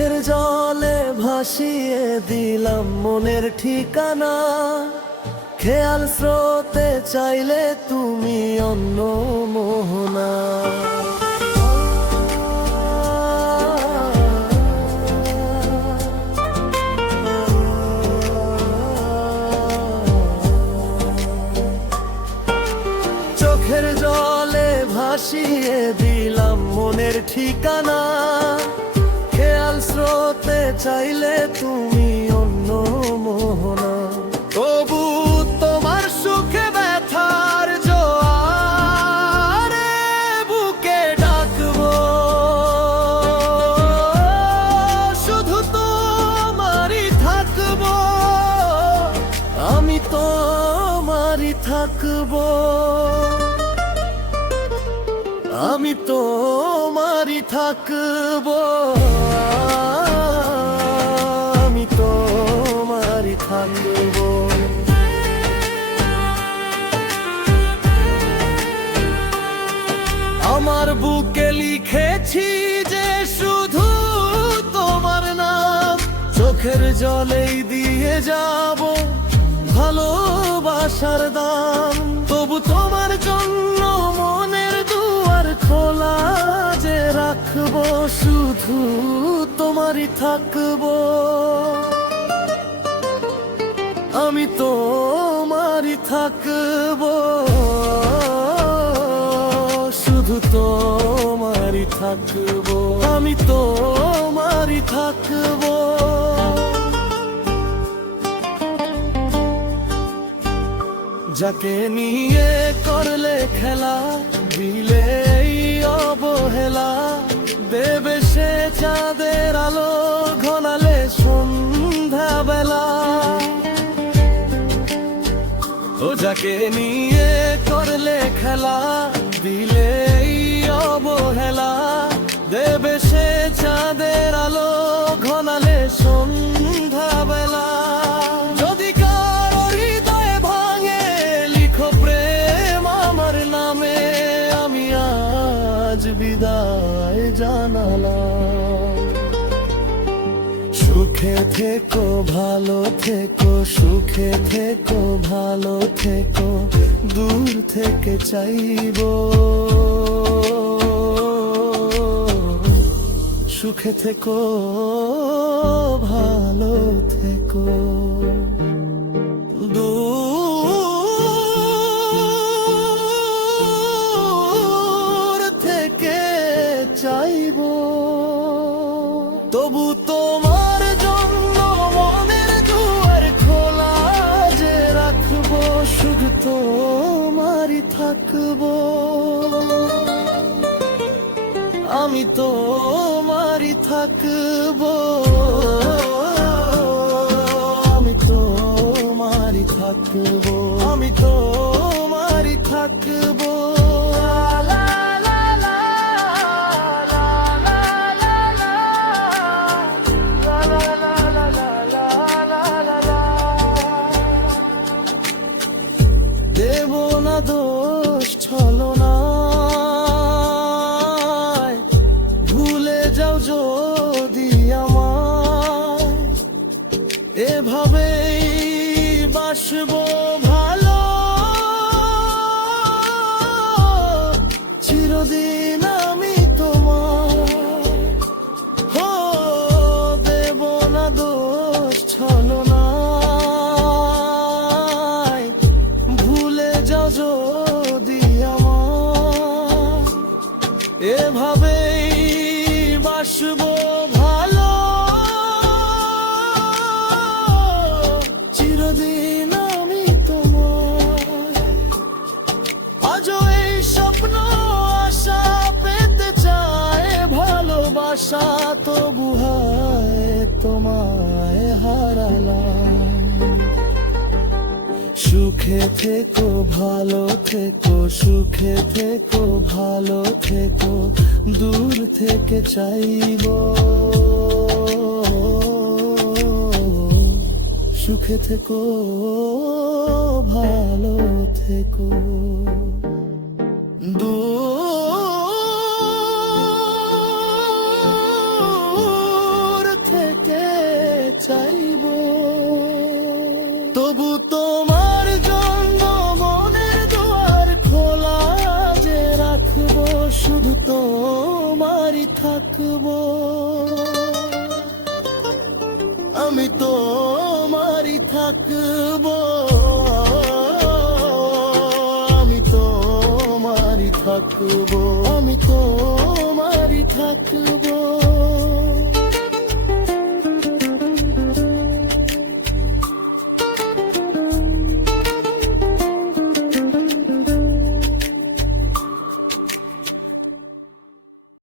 চোখের জলে ভাসিয়ে দিলাম মনের ঠিকানা, খেয়াল স্রোতে চাইলে তুমি অন্য মোহনা। চোখের জলে ভাসিয়ে দিলাম মনের ঠিকানা, খেয়াল স্রোতে চাইলে তুমি অন্য মোহনা। তবু তোমার সুখে ব্যথার জোয়ারে বুকে ডাকবো, শুধু তোমারই থাকবো, আমি তোমারই থাকবো, আমি তোমারই থাকবো, আমি তোমারই থাকবো। আমার বুকে লিখেছি যে শুধু তোমার নাম, চোখের জলেই দিয়ে যাব ভালোবাসার দাম। তবু তোমার জন্য মনের দুয়ার খোলা যে রাখবো, শুধু তোমারই থাকবো, আমি তোমারই থাকবো, শুধু তোমারই থাকবো, আমি তোমারই থাকবো। যাকে নিয়ে করলে খেলা, দিলে অবহেলা, দেবে সে চাঁদের আলো ঘনালে সন্ধ্যা বেলা। ও যাকে নিয়ে করলে খেলা, দিলে অবহেলা, দেবে সে চাঁদের আলো ঘনালে সন্ধ্যা বেলা। যদি কারো হৃদয়ে ভাঙে লিখো প্রেম আমার নামে, আমি আজ বিদায় জানালাম। সুখে থেকো ভালো থেকো, সুখে থেকো ভালো থেকো, দূর থেকে চাইবো, সুখে থেকো ভালো থেকো, দূর থেকে চাইবো। তবু তোমার জন্য মনের দুয়ার খোলা যে রাখবো, শুধু তোমারই থাকবো, আমি তোমারই থাকবো, আমি তোমারই থাকবো, আমি তোমারই থাকবো। দেব না দোষ ছলনায়, ভুলে যাও যদি আমায়, এভাবেই বাসবো ভালো চিরদিন আমি তোমার। হো দেব না দোষ ছলনায়, ভুলে যাও যদি আমায়, এভাবেই বাসবো ভালো চিরদিন আমি তোমার। আজও এই স্বপ্ন আশা পেতে চায় ভালোবাসা, তবু হায় তোমায় হারালাম। সুখে থেকো ভালো থেকো, সুখে থেকো ভালো থেকো, দূর থেকে চাইবো, সুখে থেকো ভালো থেকো, দূর চাইবো। তবু তোমার জন্য মনের দুয়ার খোলা যে রাখবো, শুধু তোমারই থাকবো। আমি তোমারই থাকবো, আমি তোমারই থাকবো, আমি তোমারই থাকবো।